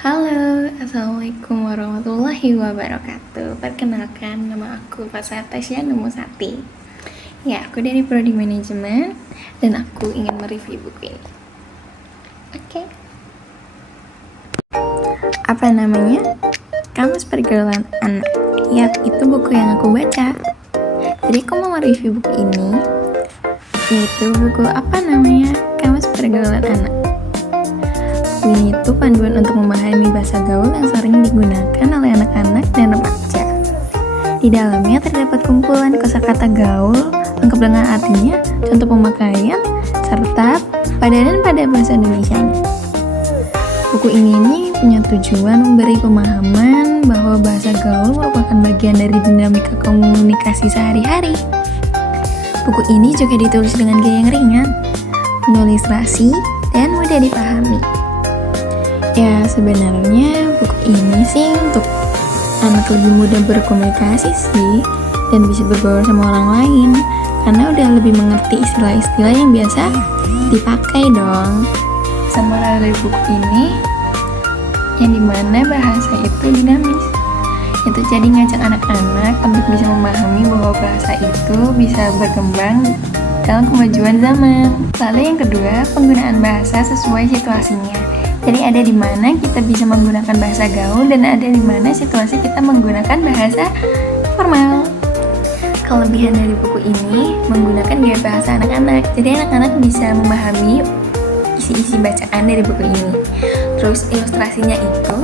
Halo, Assalamualaikum warahmatullahi wabarakatuh. Perkenalkan, nama aku Fasya Tasya Numusati. Ya, aku dari Prodi Manajemen dan aku ingin mereview buku ini. Oke. Apa namanya? Kamus Pergaulan Anak. Yap, itu buku yang aku baca. Jadi aku mau mereview buku ini, yaitu buku apa namanya? Kamus Pergaulan Anak. Ini itu panduan untuk memahami bahasa gaul yang sering digunakan oleh anak-anak dan remaja. Di dalamnya terdapat kumpulan kosakata gaul, lengkap dengan artinya, contoh pemakaian, serta padanan pada bahasa Indonesianya. Buku ini punya tujuan memberi pemahaman bahwa bahasa gaul merupakan bagian dari dinamika komunikasi sehari-hari. Buku ini juga ditulis dengan gaya yang ringan, penulis rasi, dan mudah dipahami. Ya, sebenarnya buku ini sih untuk anak lebih mudah berkomunikasi sih dan bisa berbaur sama orang lain karena udah lebih mengerti istilah-istilah yang biasa dipakai dong. Sama dari buku ini yang dimana bahasa itu dinamis, itu jadi ngajak anak-anak untuk bisa memahami bahwa bahasa itu bisa berkembang dalam kemajuan zaman. Lalu yang kedua, penggunaan bahasa sesuai situasinya. Jadi ada di mana kita bisa menggunakan bahasa gaul dan ada di mana situasi kita menggunakan bahasa formal. Kelebihan dari buku ini menggunakan gaya bahasa anak-anak. Jadi anak-anak bisa memahami isi-isi bacaan dari buku ini. Terus ilustrasinya itu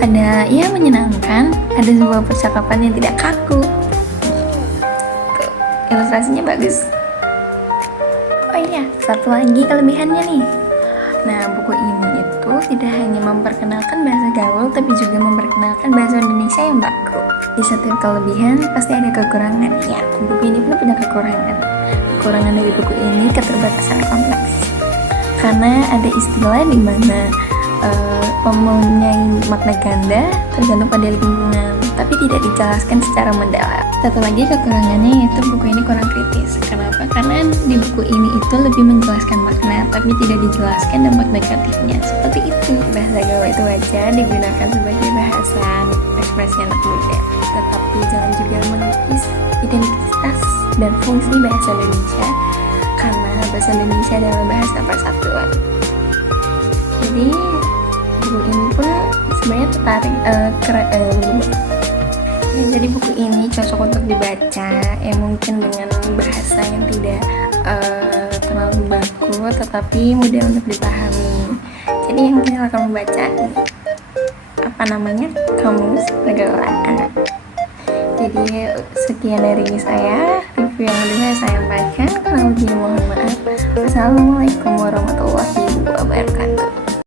ada ya menyenangkan, ada sebuah percakapan yang tidak kaku. Tuh, ilustrasinya bagus. Oh iya, satu lagi kelebihannya nih. Nah, buku ini itu tidak hanya memperkenalkan bahasa gaul, tapi juga memperkenalkan bahasa Indonesia yang baku. Di setiap kelebihan pasti ada kekurangan. Ya, buku ini pun punya kekurangan. Kekurangan dari buku ini keterbatasan konteks. Karena ada istilah di mana mempunyai makna ganda tergantung pada lingkungan, tapi tidak dijelaskan secara mendalam. Satu lagi kekurangannya yaitu buku ini kurang kritis. Kenapa? Karena di buku ini itu lebih menjelaskan makna, tapi tidak dijelaskan dampak negatifnya. Seperti itu. Bahasa gaul itu wajar digunakan sebagai bahasa ekspresi anak muda, tetapi jangan juga menukis identitas dan fungsi bahasa Indonesia, karena bahasa Indonesia adalah bahasa persatuan. Jadi buku ini pun sebenarnya jadi buku ini cocok untuk dibaca ya, mungkin dengan bahasa yang tidak terlalu baku tetapi mudah untuk dipahami. Jadi yang kita akan membaca apa namanya, Kamus Pergaulan Anak. Jadi sekian dari saya, review yang udah saya sampaikan. Kurang lebih mohon maaf. Wassalamualaikum warahmatullahi wabarakatuh.